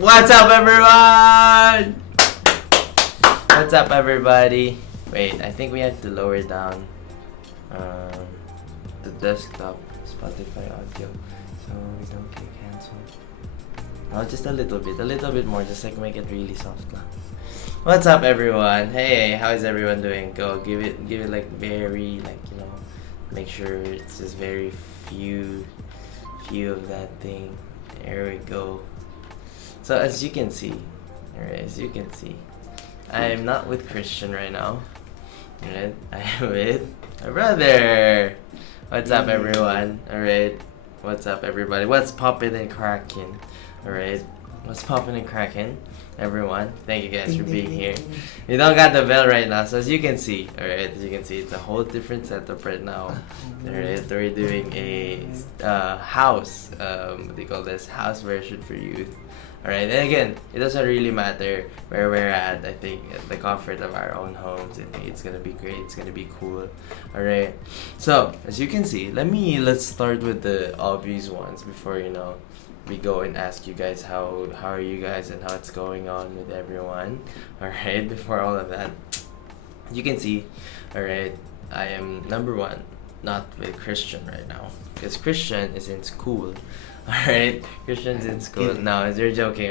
What's up, everyone? What's up, everybody? Wait, I think we have to lower down the desktop Spotify audio so we don't get cancelled. No, just a little bit more, just like make it really soft now. What's up, everyone? Hey, how is everyone doing? Go give it like very, like, you know, make sure it's just very few of that thing. There we go. So as you can see, I'm not with Christian right now. Alright, I'm with my brother. What's up, everyone? Alright, what's up, everybody? What's poppin' and cracking? Alright, what's poppin' and cracking, everyone? Thank you guys for being here. You don't got the bell right now, so as you can see, alright, it's a whole different setup right now. Alright, we're doing a house, what do you call this? House version for youth. Alright, and again, it doesn't really matter where we're at. I think at the comfort of our own homes, I think it's gonna be great, it's gonna be cool. Alright, so as you can see, let's start with the obvious ones before, you know, we go and ask you guys how are you guys and how it's going on with everyone. Alright, before all of that, you can see, alright, I am number one, not with Christian right now, because Christian is in school. Alright, Christian's in school. No, we're joking.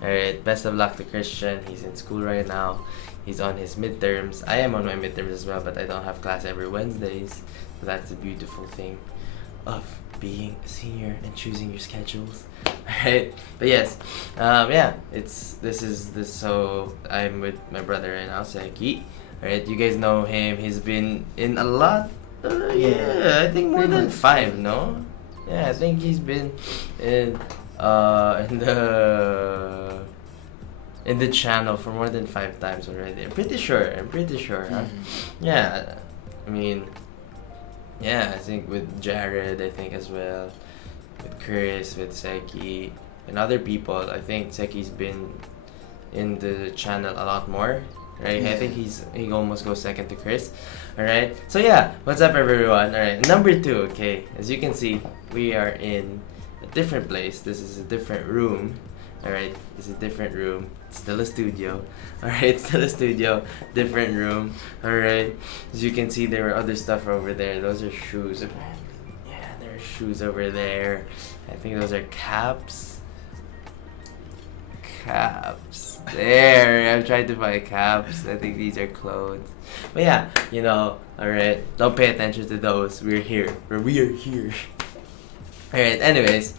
Alright, best of luck to Christian. He's in school right now. He's on his midterms. I am on my midterms as well, but I don't have class every Wednesdays. So that's the beautiful thing of being a senior and choosing your schedules. Alright, but yes, so I'm with my brother right now, Seki. Alright, you guys know him. He's been in a lot. I think more than 5, no? Yeah, I think he's been in the channel for more than 5 times already. I'm pretty sure, huh? Yeah, I mean, yeah, I think with Jared, I think as well, with Chris, with Seki, and other people. I think Seki's been in the channel a lot more. Right, yeah. I think he almost goes second to Chris. Alright, so yeah, what's up, everyone? Alright, number 2, okay, as you can see, we are in a different place. This is a different room. Alright, this is a different room. It's still a studio. Alright, still a studio, different room. Alright, as you can see, there are other stuff over there. Those are shoes. Yeah, there are shoes over there. I think those are caps. There, I'm trying to buy caps. I think these are clothes. But yeah, you know, alright, don't pay attention to those. We're here. We are here. Alright, anyways,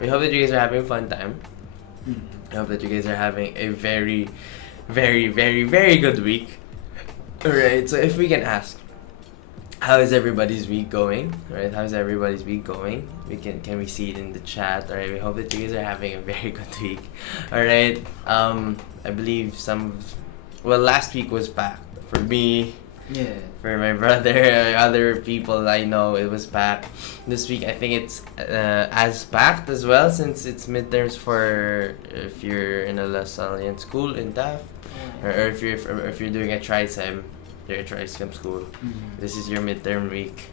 we hope that you guys are having a fun time. I hope that you guys are having a very, very, very, very good week. Alright, so if we can ask, how is everybody's week going? Alright, how's everybody's week going? Can we see it in the chat? Alright, we hope that you guys are having a very good week. Alright, I believe last week was back for me, Yeah. for my brother, other people I know. It was packed. This week I think it's as packed as well, since it's midterms for if you're in a La Sallian school in TAF, or if you're doing a TriSem, you're a TriSem school. This is your midterm week.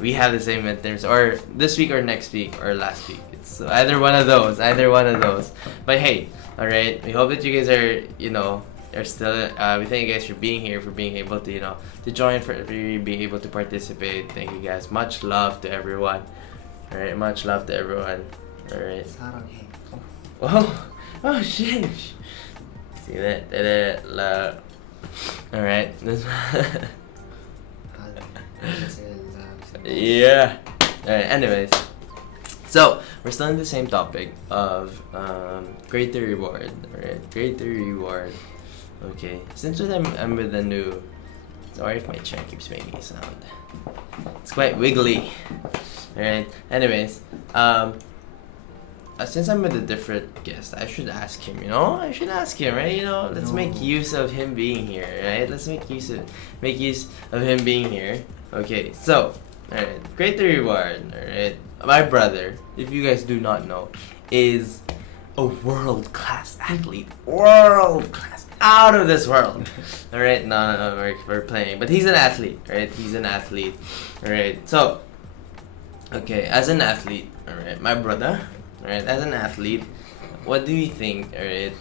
We have the same midterms, or this week or next week or last week. It's either one of those. But hey, all right. We hope that you guys are still. We thank you guys for being here, for being able to to join, for being able to participate. Thank you guys. Much love to everyone. All right, much love to everyone. All right. 사랑해. Oh shit. See that? All right. Yeah. Alright, anyways. So, we're still in the same topic of greater reward. Alright, greater reward. Okay, since I'm with the new... Sorry if my chair keeps making a sound. It's quite wiggly. Alright, anyways. Since I'm with a different guest, I should ask him, right? Let's make use of him being here, right? Let's make use of him being here. Okay, so, alright, greater reward, alright. My brother, if you guys do not know, is a world-class athlete. World-class. Out of this world. Alright, no, we're playing. But he's an athlete, right? He's an athlete. Alright, so, okay, as an athlete, alright, my brother, alright, as an athlete, what do you think, alright,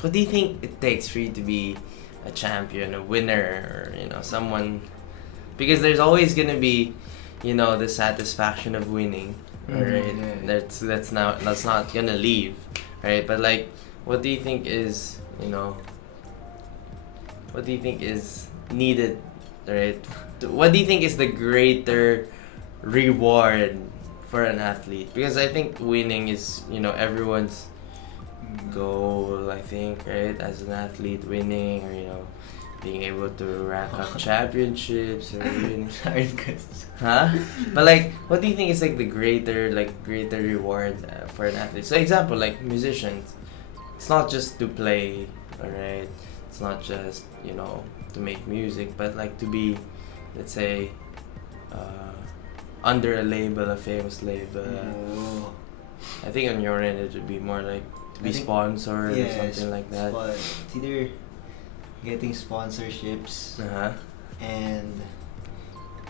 what do you think it takes for you to be a champion, a winner, or someone? Because there's always gonna be, the satisfaction of winning, right? Yeah. That's not gonna leave, right? But like, what do you think is, what do you think is needed, right? What do you think is the greater reward for an athlete? Because I think winning is, everyone's goal, I think, right? As an athlete, winning, or being able to rack up championships, or winning. Huh? But like, what do you think is like the greater reward for an athlete? So example, like musicians, it's not just to play, alright? It's not just to make music, but like to be, let's say, under a label, a famous label. I think on your end it would be more like to be sponsored, or something like that. It's either getting sponsorships and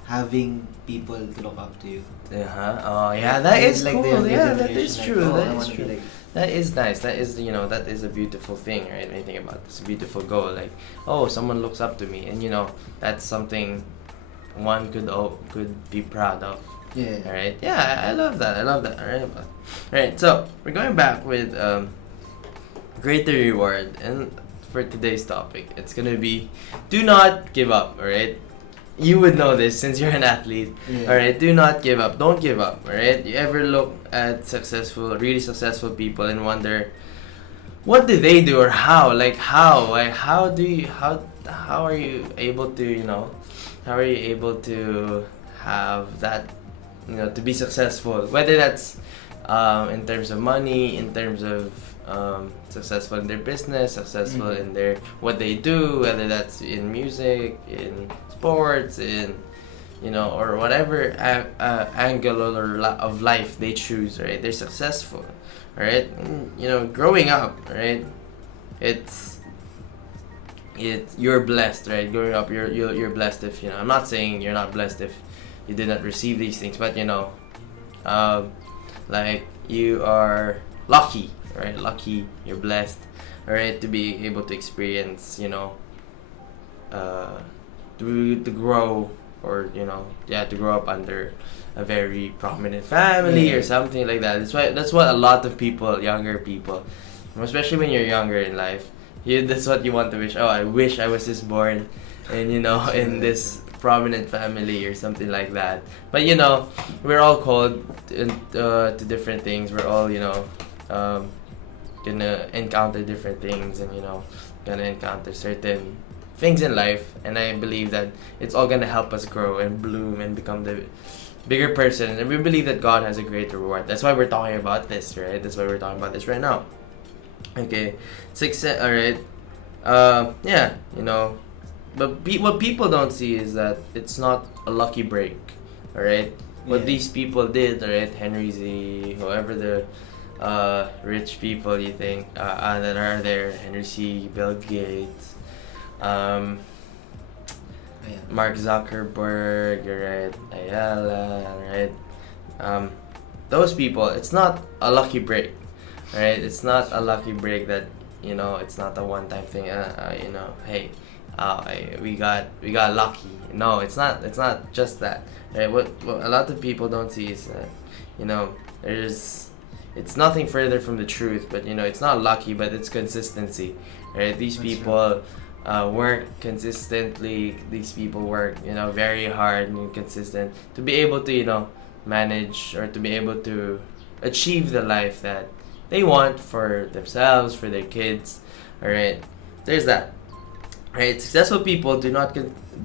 having people to look up to you. Oh yeah, that is like cool. the Yeah, younger that is generation, true. I That is wanna be true. like- That is nice. That is that is a beautiful thing, right? When you think about it, it's a beautiful goal. Like, oh, someone looks up to me, and that's something one could be proud of. Yeah. All right. Yeah, I love that. All right. So we're going back with greater reward, and for today's topic, it's gonna be do not give up. All right. You would know this since you're an athlete. Yeah. All right. Do not give up. Don't give up. All right. You ever look at really successful people and wonder, what do they do, or how? Like how? Like how are you able to how are you able to have that to be successful, whether that's in terms of money, in terms of successful in their business, successful in their what they do, whether that's in music, in sports, in or whatever angle of life they choose, right? They're successful, right? Growing up, right? It's you're blessed, right? Growing up, you're blessed if I'm not saying you're not blessed if you did not receive these things, but like you are lucky, right? Lucky, you're blessed, right? To be able to experience, to grow, or to grow up under a very prominent family or something like that. That's what a lot of people, younger people, especially when you're younger in life, that's what you want to wish. Oh, I wish I was just born in in this prominent family or something like that. But we're all called to different things. We're all gonna encounter different things, and gonna encounter certain things in life, and I believe that it's all gonna help us grow and bloom and become the bigger person. And we believe that God has a great reward. That's why we're talking about this, right? That's why we're talking about this right now. Okay, success. All right. Yeah, but what people don't see is that it's not a lucky break. All right. What these people did, all right, Henry Z, whoever the rich people you think that are there, Henry C, Bill Gates, Mark Zuckerberg, right, Ayala, right, those people, it's not a lucky break, right? It's not a lucky break that it's not a one-time thing. Hey, we got lucky. No, it's not. It's not just that. Right? What a lot of people don't see is that it's nothing further from the truth. But it's not lucky, but it's consistency. Right? These people work consistently. These people work very hard and consistent to be able to manage or to be able to achieve the life that they want for themselves, for their kids. All right, there's that. All right, successful people do not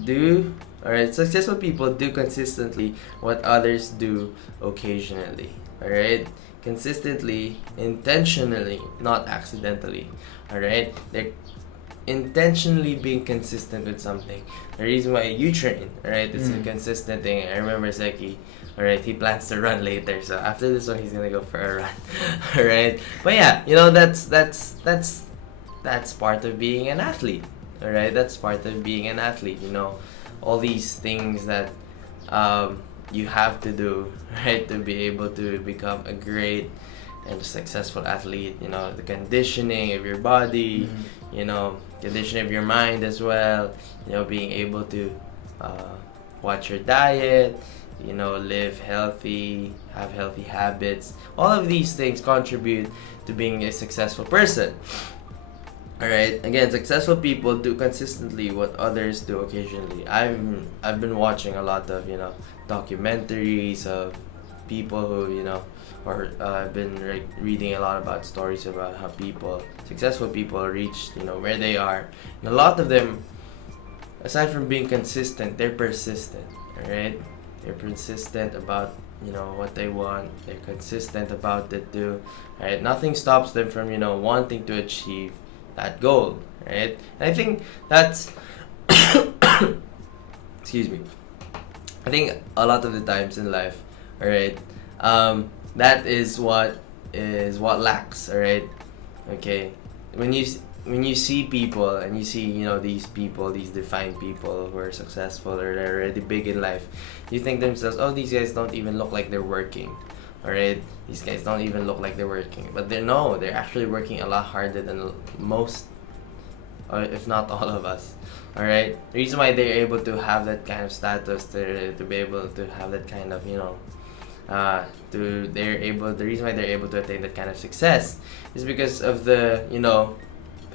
do. All right, successful people do consistently what others do occasionally. All right, consistently, intentionally, not accidentally. All right, they're intentionally being consistent with something. The reason why you train, right? It's a consistent thing. I remember Seki. Alright, he plans to run later, so after this one he's gonna go for a run. Alright. But yeah, that's part of being an athlete. Alright, that's part of being an athlete, all these things that you have to do, right, to be able to become a great and successful athlete, the conditioning of your body, conditioning of your mind as well, being able to watch your diet, live healthy, have healthy habits. All of these things contribute to being a successful person. Alright, again, successful people do consistently what others do occasionally. I've been watching a lot of, documentaries of people who, or I've been reading a lot about stories about how successful people reached, where they are. And a lot of them, aside from being consistent, they're persistent, alright? They're persistent about what they want. They're consistent about it too. Right? Nothing stops them from wanting to achieve that goal. Right? And I think that's excuse me. I think a lot of the times in life, alright, that is what lacks. Alright, okay. When you see people and you see these people, these defined people who are successful or they're already big in life, you think to themselves, oh, these guys don't even look like they're working. Alright, these guys don't even look like they're working, but they're actually working a lot harder than most, or if not all of us. Alright, the reason why they're able to have that kind of status, to be able to have that kind of the reason why they're able to attain that kind of success is because of the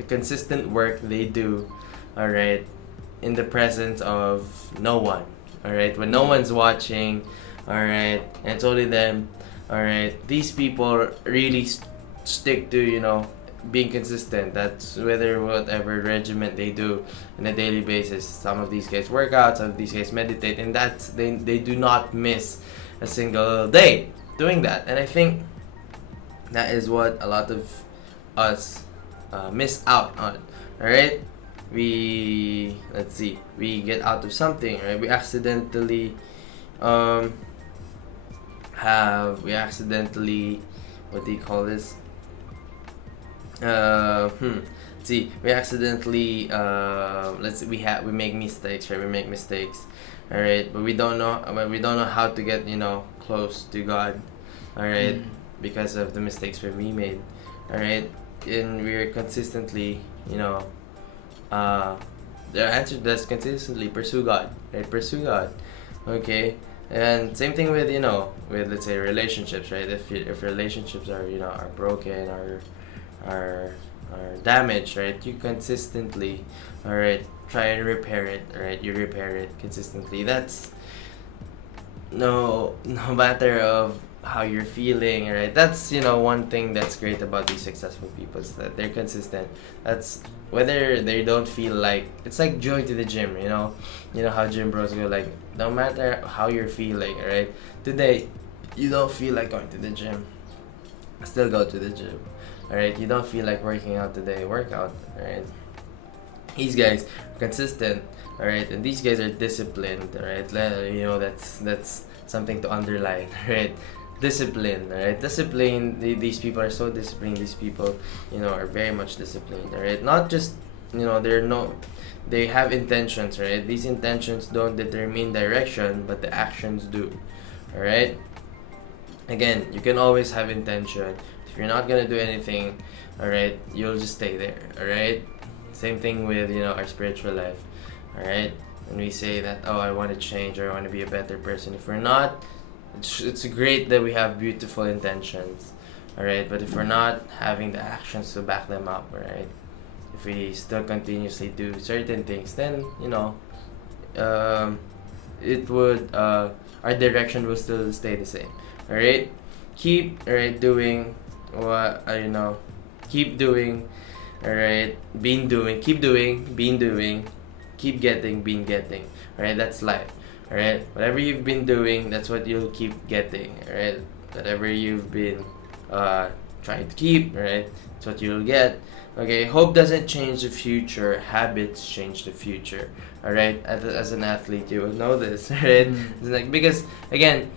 consistent work they do, alright, in the presence of no one, alright, when no one's watching, alright, and it's only them, alright, these people really stick to, being consistent. That's whatever regimen they do on a daily basis. Some of these guys work out, some of these guys meditate, and they do not miss a single day doing that. And I think that is what a lot of us miss out on. Alright, we get out of something, right? We accidentally what do you call this? We accidentally we make mistakes, right? We make mistakes, all right, but we don't know how to get close to God, all right, because of the mistakes that we made, all right, and we're consistently the answer to that is consistently pursue God, right? Pursue God, okay. And same thing with with, let's say, relationships, right? If relationships are are broken or are damaged, right? You consistently, all right, try and repair it, all right? You repair it consistently. That's no matter of how you're feeling, right? That's, you know, one thing that's great about these successful people is that they're consistent. That's whether they don't feel like, it's like going to the gym, you know? You know how gym bros go, like, no matter how you're feeling, right? Today, you don't feel like going to the gym, still go to the gym, alright? You don't feel like working out today, work out, alright? These guys are consistent, alright? And these guys are disciplined, alright? You know, that's something to underline, right? Discipline, right? Discipline. These people are so disciplined. These people, you know, are very much disciplined, right? Not just, you know, they have intentions, right? These intentions don't determine direction, but the actions do, all right? Again, you can always have intention. If you're not gonna do anything, all right, you'll just stay there, all right? Same thing with, you know, our spiritual life, all right? When we say that, oh, I want to change or I want to be a better person, if we're not, it's great that we have beautiful intentions, all right? But if we're not having the actions to back them up, all right? If we still continuously do certain things, then, you know, it would our direction will still stay the same, all right? Keep, all right, doing what you know. Keep doing, all right. Keep doing, been doing. Keep getting, been getting. All right, that's life. All right, whatever you've been doing, that's what you'll keep getting. All right, whatever you've been trying to keep, all right, that's what you'll get. Okay, hope doesn't change the future. Habits change the future. All right, as an athlete, you will know this, right? It's like, because again,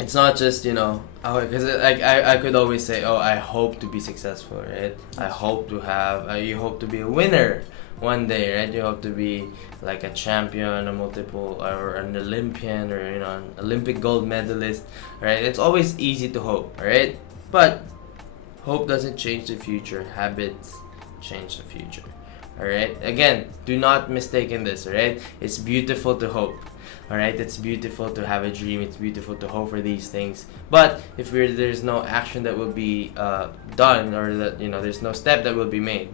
it's not just, you know, because I could always say, oh, I hope to be successful, right? I hope to have you hope to be a winner one day, right? You hope to be like a champion, a multiple, or an Olympian, or, you know, an Olympic gold medalist, right? It's always easy to hope, right? But hope doesn't change the future. Habits change the future. All right. Again, do not mistake in this. All right. It's beautiful to hope. All right. It's beautiful to have a dream. It's beautiful to hope for these things. But if there's no action that will be done, or that, you know, there's no step that will be made,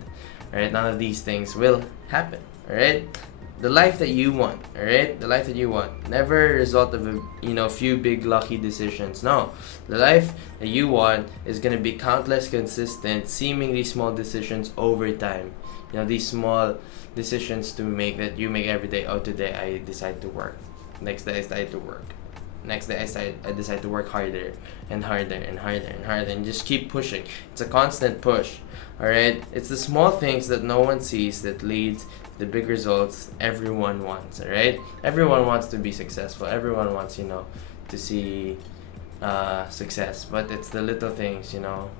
all right, none of these things will happen. All right. The life that you want, all right, the life that you want, never a result of a, you know, few big lucky decisions. No, the life that you want is gonna be countless consistent, seemingly small decisions over time. You know, these small decisions to make that you make every day. Oh, today I decide to work. Next day I decide to work. Next day I decide to work harder and harder and harder and harder, and just keep pushing. It's a constant push. All right. It's the small things that no one sees that leads the big results everyone wants. All right. Everyone wants to be successful. Everyone wants, you know, to see success. But it's the little things, you know.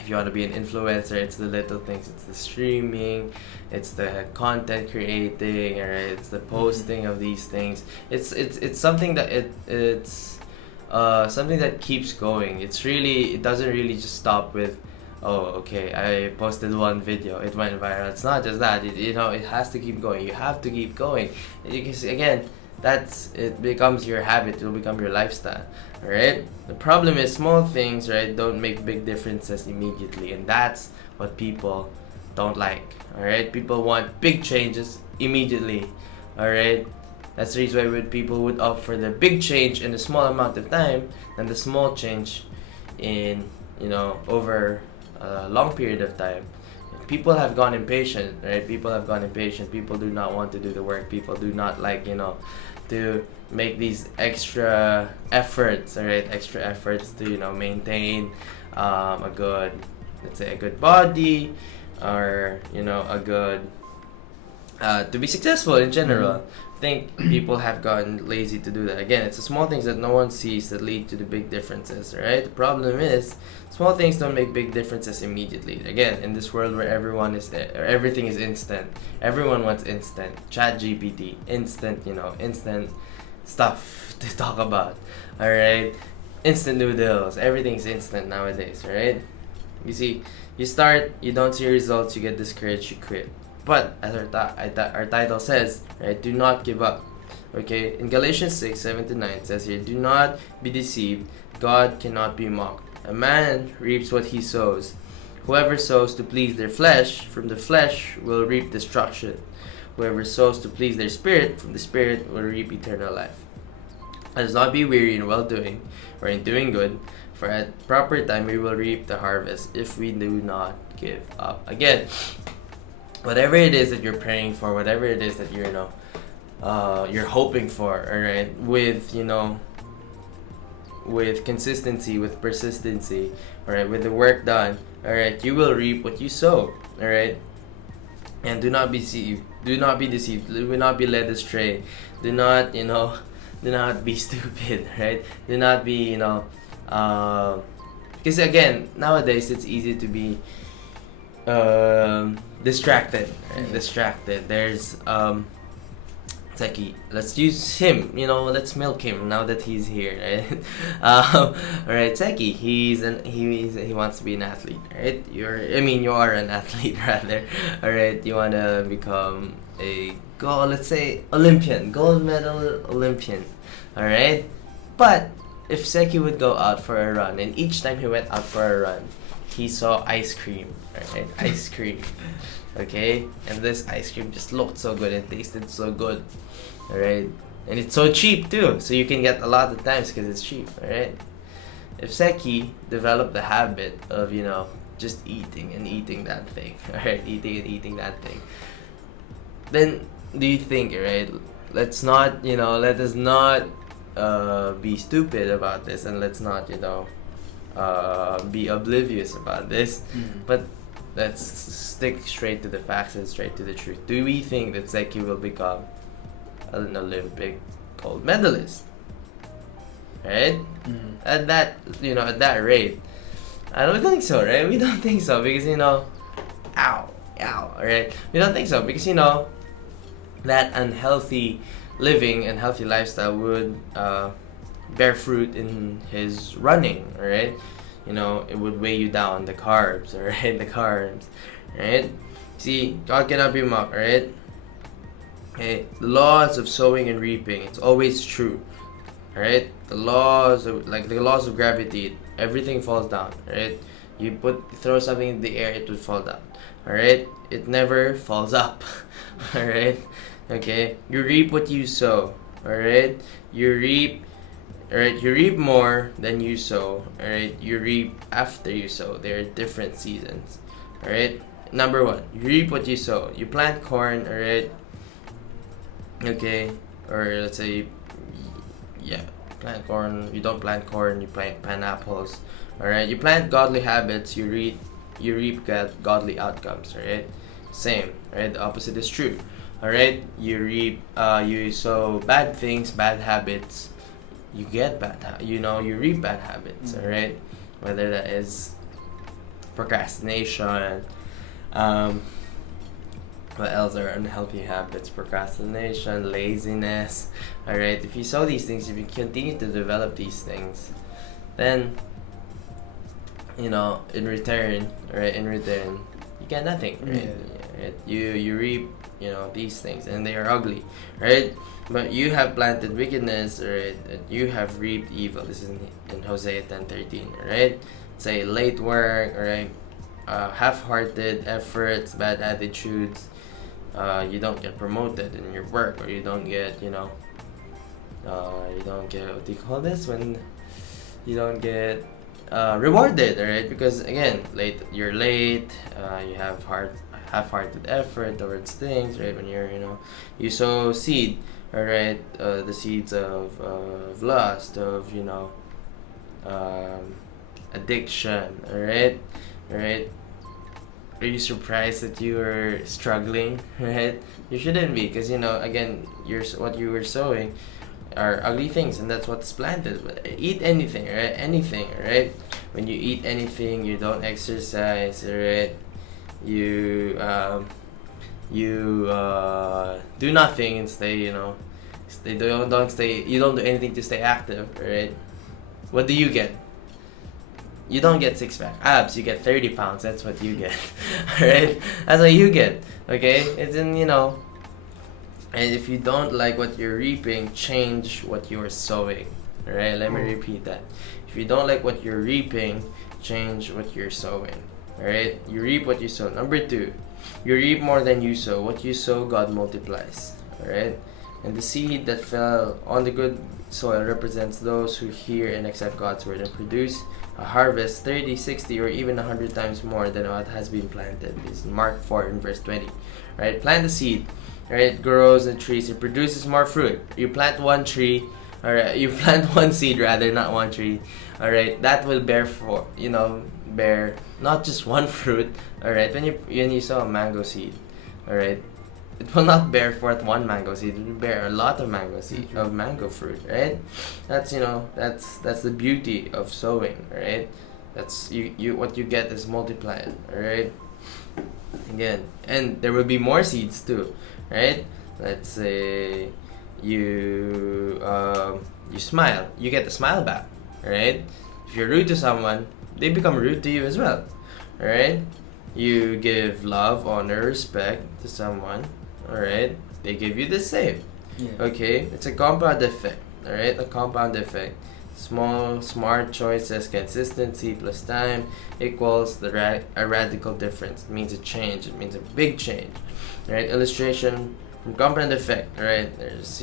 If you want to be an influencer, it's the little things. It's the streaming, it's the content creating, or it's the posting of these things. It's something that it's something that keeps going. It doesn't really just stop with, oh, okay, I posted one video, it went viral. It's not just that. You know, it has to keep going. You have to keep going. Because again, it becomes your habit. It will become your lifestyle. All right. The problem is small things, right, don't make big differences immediately, and that's what people don't like. All right. People want big changes immediately. All right. That's the reason why people would opt for the big change in a small amount of time than the small change in, you know, over a long period of time. People have gone impatient, right? People have gone impatient. People do not want to do the work. People do not like, you know, to make these extra efforts, all right? Extra efforts to, you know, maintain a good, let's say, a good body, or, you know, a good to be successful in general. I think people have gotten lazy to do that. Again, it's the small things that no one sees that lead to the big differences, right? The problem is, small things don't make big differences immediately. Again, in this world where everything is instant, everyone wants instant. ChatGPT, instant, you know, instant stuff to talk about, all right? Instant noodles, everything's instant nowadays, right? You see, you start, you don't see results, you get discouraged, you quit. But as our title says, right, do not give up. Okay, in Galatians 6:7-9 it says here, do not be deceived, God cannot be mocked. A man reaps what he sows. Whoever sows to please their flesh, from the flesh will reap destruction. Whoever sows to please their spirit, from the spirit will reap eternal life. Let us not be weary in well doing, or in doing good, for at proper time we will reap the harvest if we do not give up. Again, whatever it is that you're praying for, whatever it is that you're hoping for, alright, with with consistency, with persistency, alright, with the work done, alright, you will reap what you sow, alright. And do not be deceived. Do not be deceived. Do not be led astray. Do not, do not be stupid, right? Do not be, because again, nowadays it's easy to be distracted, right? Distracted. There's Seki. Let's use him. Let's milk him now that he's here, right? All right, Seki. He wants to be an athlete, right? You are an athlete rather. All right, you want to become a let's say Olympian, gold medal Olympian. All right, but if Seki would go out for a run, and each time he went out for a run, he saw ice cream, right? Ice cream. Okay, and this ice cream just looked so good and tasted so good, alright, and it's so cheap too, so you can get a lot of times because it's cheap, alright. If Seki developed the habit of just eating and eating that thing, alright, eating that thing, then do you think, right? Let us not be stupid about this, and let's not be oblivious about this, but let's stick straight to the facts and straight to the truth. Do we think that Seki will become an Olympic gold medalist? Right? At that rate, I don't think so, right? We don't think so because right? We don't think so because that unhealthy living and healthy lifestyle would bear fruit in his running, right? It would weigh you down, the carbs, alright? The carbs, right? See, God cannot be mocked, alright? Okay, the laws of sowing and reaping, it's always true, alright? The laws of gravity, everything falls down, alright? You throw something in the air, it would fall down, alright? It never falls up, alright? Okay, you reap what you sow, alright? You reap more than you sow, alright? You reap after you sow. There are different seasons, alright? Number one, you reap what you sow. You plant corn, alright? Okay, or let's say, plant corn. You don't plant corn, you plant pineapples, alright? You plant godly habits, you reap godly outcomes, alright? Same, right? The opposite is true, alright? You sow bad things, bad habits, you get you reap bad habits, alright? Whether that is procrastination, what else are unhealthy habits? Procrastination, laziness, alright? If you sow these things, if you continue to develop these things, then in return, you get nothing, right? Right? You reap these things, and they are ugly, right? But you have planted wickedness, right? You have reaped evil. This is in Hosea 10:13, right? Say late work, right? Half-hearted efforts, bad attitudes. You don't get promoted in your work, or you don't get what do you call this, when you don't get rewarded, right? Because again, you're late. You have half-hearted effort towards things, right? When you sow seed, alright, the seeds of lust, of addiction, alright. Are you surprised that you are struggling, right? You shouldn't be, because again, what you were sowing are ugly things, and that's what's planted. But eat anything, right? Anything, right? When you eat anything, you don't exercise, right? You do nothing and stay, you don't do anything to stay active, right? What do you get? You don't get six-pack abs, you get 30 pounds. That's what you get. Alright? That's what you get. Okay? It's and if you don't like what you're reaping, change what you're sowing. Alright? Let me repeat that. If you don't like what you're reaping, change what you're sowing. Alright? You reap what you sow. Number 2, you reap more than you sow. What you sow, God multiplies. Alright? And the seed that fell on the good soil represents those who hear and accept God's word and produce a harvest 30, 60, or even 100 times more than what has been planted. This is Mark 4 in verse 20. Right? Plant the seed. Right? It grows in trees. It produces more fruit. You plant one tree. Alright, you plant one seed rather, not one tree. Alright, that will bear not just one fruit. Alright, when you sow a mango seed, alright, it will not bear forth one mango seed. It will bear a lot of mango seed, of mango fruit, right? That's that's the beauty of sowing, right? That's you what you get is multiplied, alright? Again, and there will be more seeds too, right? Let's say you smile, you get the smile back, right? If you're rude to someone, they become rude to you as well, alright? You give love, honor, respect to someone, alright? They give you the same. Yeah. Okay? It's a compound effect, alright? A compound effect. Small, smart choices, consistency plus time equals a radical difference. It means a change. It means a big change. Alright? Illustration from compound effect, alright? There's,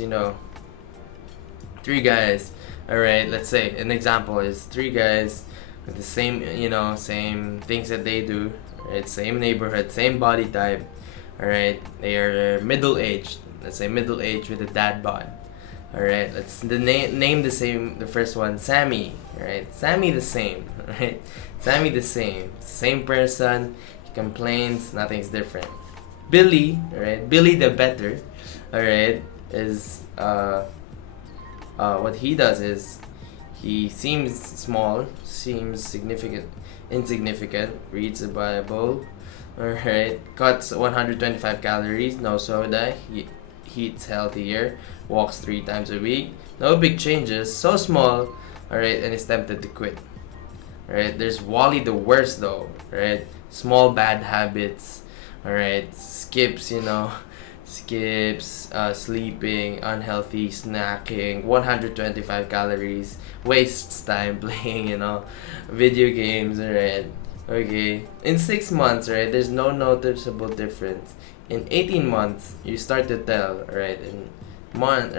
three guys, alright? Let's say an example is three guys with the same, same things that they do, right? Same neighborhood, same body type, alright? They are middle-aged. Let's say middle-aged with a dad bod. Alright, let's name the same. The first one, Sammy. Alright, Sammy the same. Alright, Sammy the same. Same person. He complains. Nothing's different. Billy. Alright, Billy the better. Alright, is what he does is he seems small, seems insignificant. Reads the Bible. Alright, cuts 125 calories. No soda. He eats healthier, walks 3 times a week, no big changes, so small, alright, and is tempted to quit. Alright, there's Wally the worst though, right? Small bad habits, alright, skips, sleeping, unhealthy, snacking, 125 calories, wastes time playing, video games, alright. Okay, in 6 months, right, there's no noticeable difference. In 18 months, you start to tell, right? In month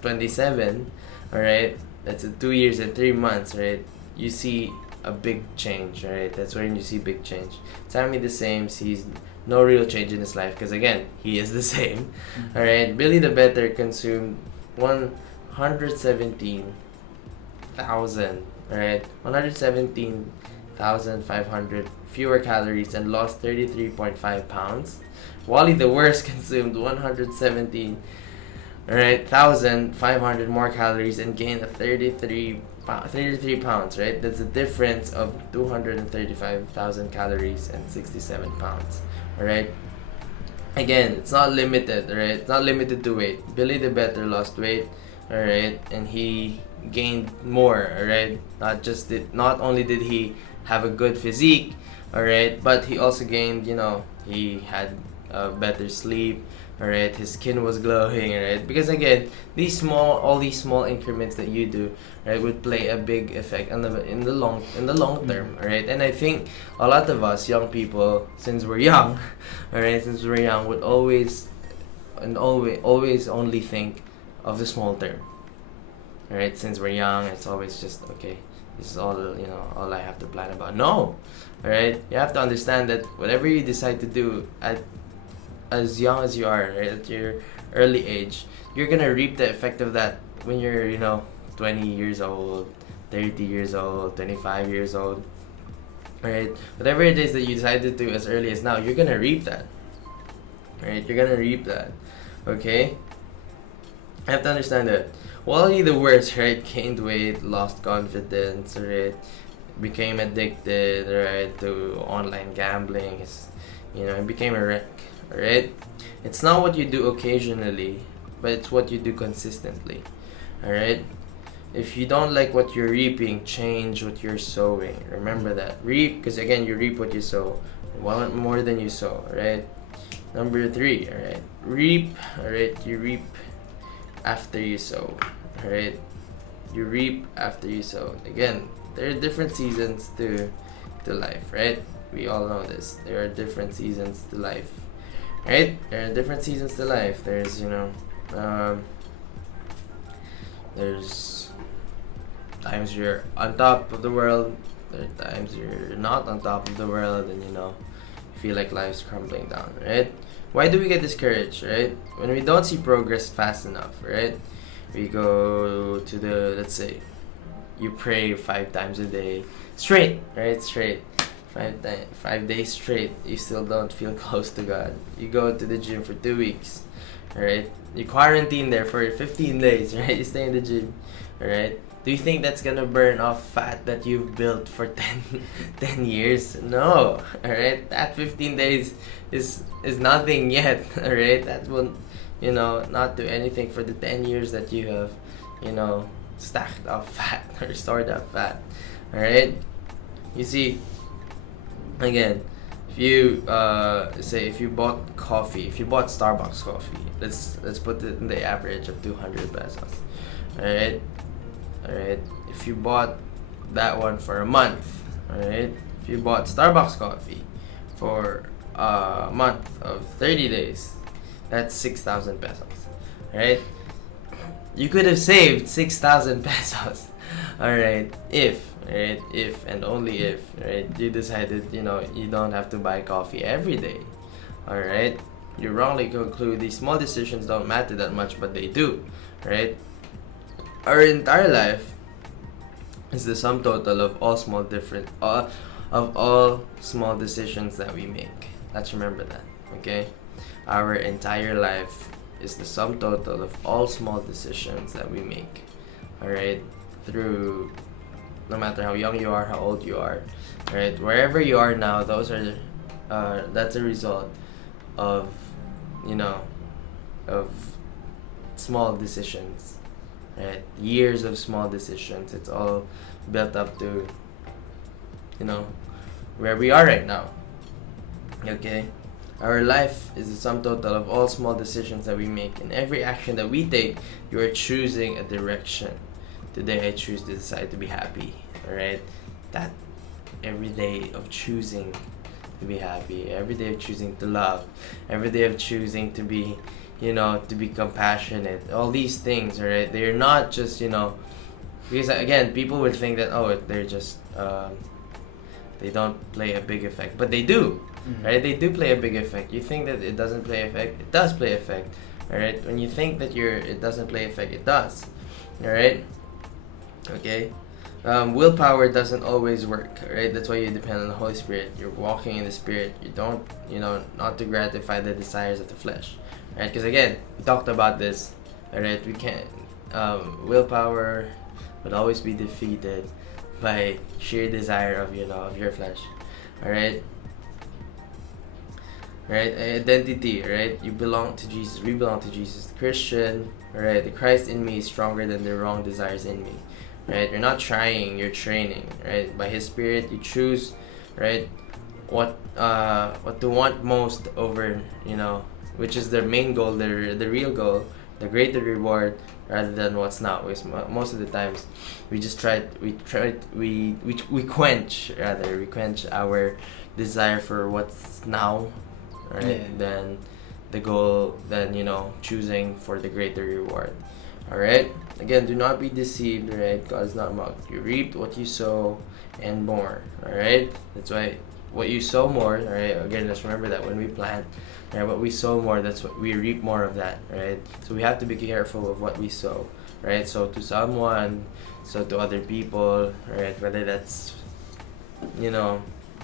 27, alright, that's 2 years and 3 months, right? You see a big change, right? That's when you see big change. Sammy the same sees no real change in his life because again, he is the same. Alright, Billy the better consumed 117,000, alright, 117,500 fewer calories and lost 33.5 pounds. Wally the worst consumed 117,500 more calories and gained 33 pounds, right? That's a difference of 235,000 calories and 67 pounds, alright? Again, it's not limited, right? It's not limited to weight. Billy the better lost weight, alright, and he gained more, alright? Not only did he have a good physique, alright, but he also gained, he had better sleep, alright, his skin was glowing, alright, because again, all these small increments that you do, right, would play a big effect in the long term, alright. And I think a lot of us young people, since we're young, alright, would always only think of the small term, alright. Since we're young, it's always just okay, this is all all I have to plan about. No, alright, you have to understand that whatever you decide to do as young as you are, right, at your early age, you're gonna reap the effect of that when you're 20 years old, 30 years old, 25 years old, right? Whatever it is that you decide to do as early as now, you're gonna reap that, right? You're gonna reap that, okay? I have to understand that. Wally the worst, right? Gained weight, lost confidence, right? Became addicted, right, to online gambling. He became a wreck, right? It's not what you do occasionally, but it's what you do consistently, alright? If you don't like what you're reaping, change what you're sowing. Remember that. Reap, because again, you reap what you sow. Want more than you sow, alright? Number 3, alright? Reap, alright? You reap after you sow, alright? You reap after you sow. Again, there are different seasons to life, right? We all know this. There are different seasons to life, right? There are different seasons to life. There's there's times you're on top of the world. There are times you're not on top of the world, and you feel like life's crumbling down, right? Why do we get discouraged, right? When we don't see progress fast enough, right? We go to let's say, you pray 5 times a day, straight, right? Straight. 5 days straight, you still don't feel close to God. You go to the gym for 2 weeks, right? You quarantine there for 15 days, right? You stay in the gym, right? Do you think that's gonna burn off fat that you've built for 10 years? No, alright? That 15 days is nothing yet, alright? That will, not do anything for the 10 years that you have, stacked up fat or stored up fat, alright? You see, again, if you if you bought Starbucks coffee, let's put it in the average of 200 pesos, alright? Alright, if you bought that one for a month, alright, if you bought Starbucks coffee for a month of 30 days, that's 6,000 pesos, alright? You could have saved 6,000 pesos, alright, if and only if, right, you decided, you don't have to buy coffee every day, alright? You wrongly conclude these small decisions don't matter that much, but they do, right? Our entire life is the sum total of all small decisions that we make. Let's remember that, okay? Our entire life is the sum total of all small decisions that we make, alright? Through, no matter how young you are, how old you are, right? Wherever you are now, those are, that's a result of, of small decisions. Right, years of small decisions. It's all built up to, where we are right now. Okay, our life is the sum total of all small decisions that we make. In every action that we take, you are choosing a direction. Today, I choose to decide to be happy. All right, that every day of choosing to be happy, every day of choosing to love, every day of choosing to be, to be compassionate. All these things, right? They're not just, because again, people would think that, they're just, they don't play a big effect, but they do, right? They do play a big effect. You think that it doesn't play effect, it does play effect, all right? When you think that it doesn't play effect, it does, all right? Okay. Willpower doesn't always work, right? That's why you depend on the Holy Spirit. You're walking in the Spirit. You don't, not to gratify the desires of the flesh, right? Because again, we talked about this, alright? We can't, willpower would always be defeated by sheer desire of, of your flesh, alright? Right? Identity, right? You belong to Jesus. We belong to Jesus. Christian, alright? The Christ in me is stronger than the wrong desires in me. Right? You're not trying, you're training, right? By His Spirit, you choose, right? What to want most over, which is the main goal, the real goal, the greater reward, rather than what's now. Because most of the times, we quench our desire for what's now, right? Yeah. Then the goal, then choosing for the greater reward. All right. Again, do not be deceived, right? God is not mocked. You reap what you sow and more, all right? That's why what you sow more, all right? Again, let's remember that when we plant, right, what we sow more, that's what we reap more of that, right? So we have to be careful of what we sow, right? So to someone, so to other people, right? Whether that's,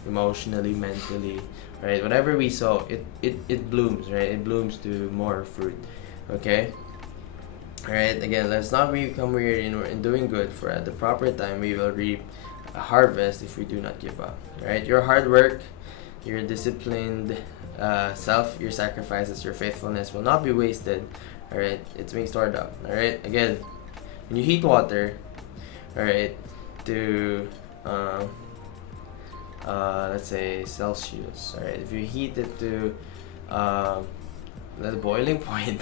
emotionally, mentally, right? Whatever we sow, it blooms, right? It blooms to more fruit, okay? Alright, again, let's not become weary in doing good, for at the proper time we will reap a harvest if we do not give up. Alright, your hard work, your disciplined your sacrifices, your faithfulness will not be wasted. Alright, it's being stored up. Alright, again, when you heat water, alright, to let's say Celsius, alright, if you heat it to the boiling point,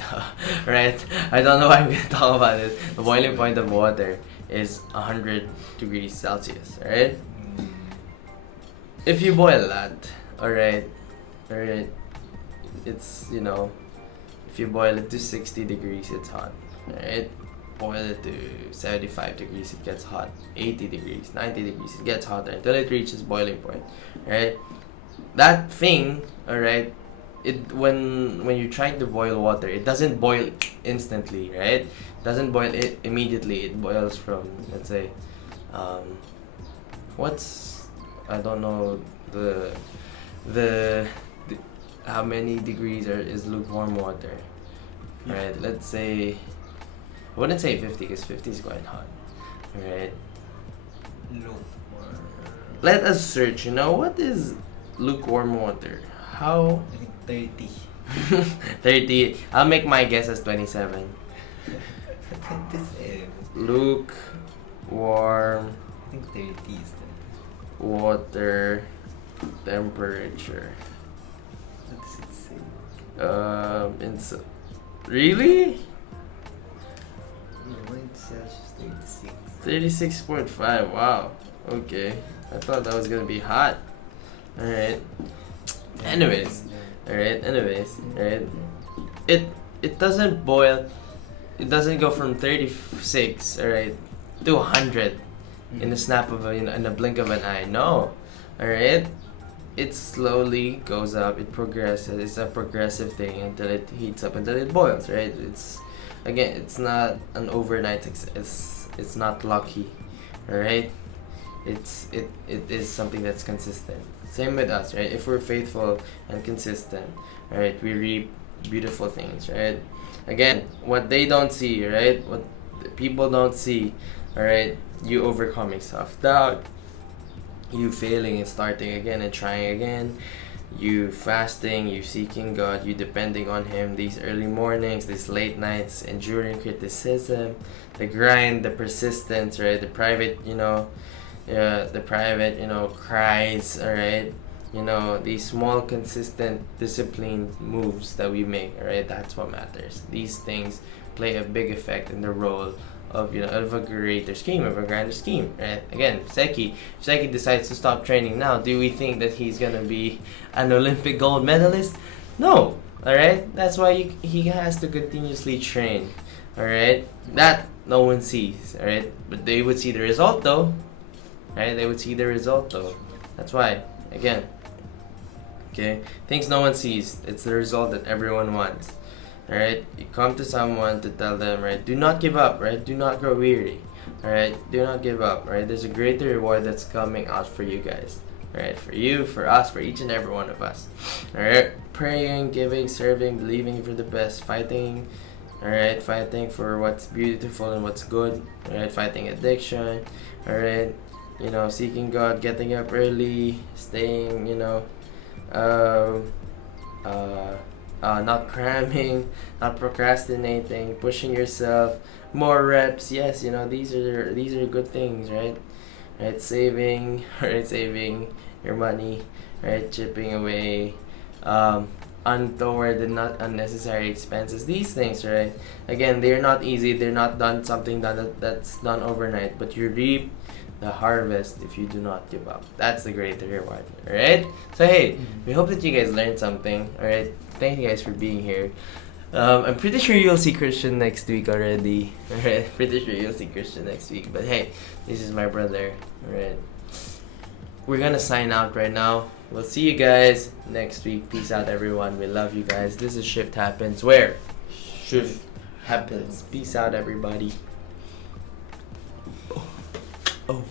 right? I don't know why I'm gonna talk about it. The boiling point of water is 100 degrees Celsius, right? If you boil that, alright, it's, you know, if you boil it to 60 degrees, it's hot. Alright? Boil it to 75 degrees, it gets hot. 80 degrees, 90 degrees, it gets hotter until it reaches boiling point. Alright? That thing, alright, it when you're trying to boil water, it doesn't boil instantly, right? It doesn't boil it immediately. It boils from, let's say, I don't know the how many degrees is lukewarm water, right? Let's say, I wouldn't say 50 because 50 is quite hot, right? Lukewarm. Let us search. You know what is lukewarm water? How? I think 30. 30. I'll make my guess as 27. 27. Lukewarm I think 30 is the. water temperature. What does it say? Really? Mine says 36. 36.5. Wow. Okay. I thought that was gonna be hot. Alright. Anyways. Alright. It doesn't boil. It doesn't go from 36, alright, to 100 in the snap of in a blink of an eye. No. Alright? It slowly goes up, it progresses, it's a progressive thing until it heats up, until it boils, right? It's not an overnight success, it's not lucky, alright? It is something that's consistent. Same with us, right? If we're faithful and consistent, alright, we reap beautiful things, right? Again, what they don't see, right? What the people don't see, alright? You overcoming self-doubt, you failing and starting again and trying again, you fasting, you seeking God, you depending on Him, these early mornings, these late nights, enduring criticism, the grind, the persistence, right? The private, cries, alright? These small, consistent, disciplined moves that we make, alright? That's what matters. These things play a big effect in the role of a greater scheme, of a grander scheme, right? Again, Seki decides to stop training now. Do we think that he's gonna be an Olympic gold medalist? No, alright? That's why he has to continuously train, alright? That no one sees, alright? But they would see the result though, right? They would see the result though. That's why, again, okay? Things no one sees, it's the result that everyone wants. Alright, you come to someone to tell them, right, do not give up, right, do not grow weary, alright, do not give up, right, there's a greater reward that's coming out for you guys, alright, for you, for us, for each and every one of us, alright, praying, giving, serving, believing for the best, fighting, alright, fighting for what's beautiful and what's good, alright, fighting addiction, alright, seeking God, getting up early, staying, not cramming, not procrastinating, pushing yourself, more reps. Yes, these are good things, right? Right, saving, right, saving your money, right, chipping away, untoward and not unnecessary expenses. These things, right? Again, they're not easy. They're not something that's done overnight, but you reap the harvest if you do not give up. That's the greater reward. Alright? So hey, we hope that you guys learned something. Alright? Thank you guys for being here. I'm pretty sure you'll see Christian next week already. Alright? Pretty sure you'll see Christian next week. But hey, this is my brother. Alright? We're gonna sign out right now. We'll see you guys next week. Peace out, everyone. We love you guys. This is Shift Happens, where Shift Happens. Peace out, everybody. Oh.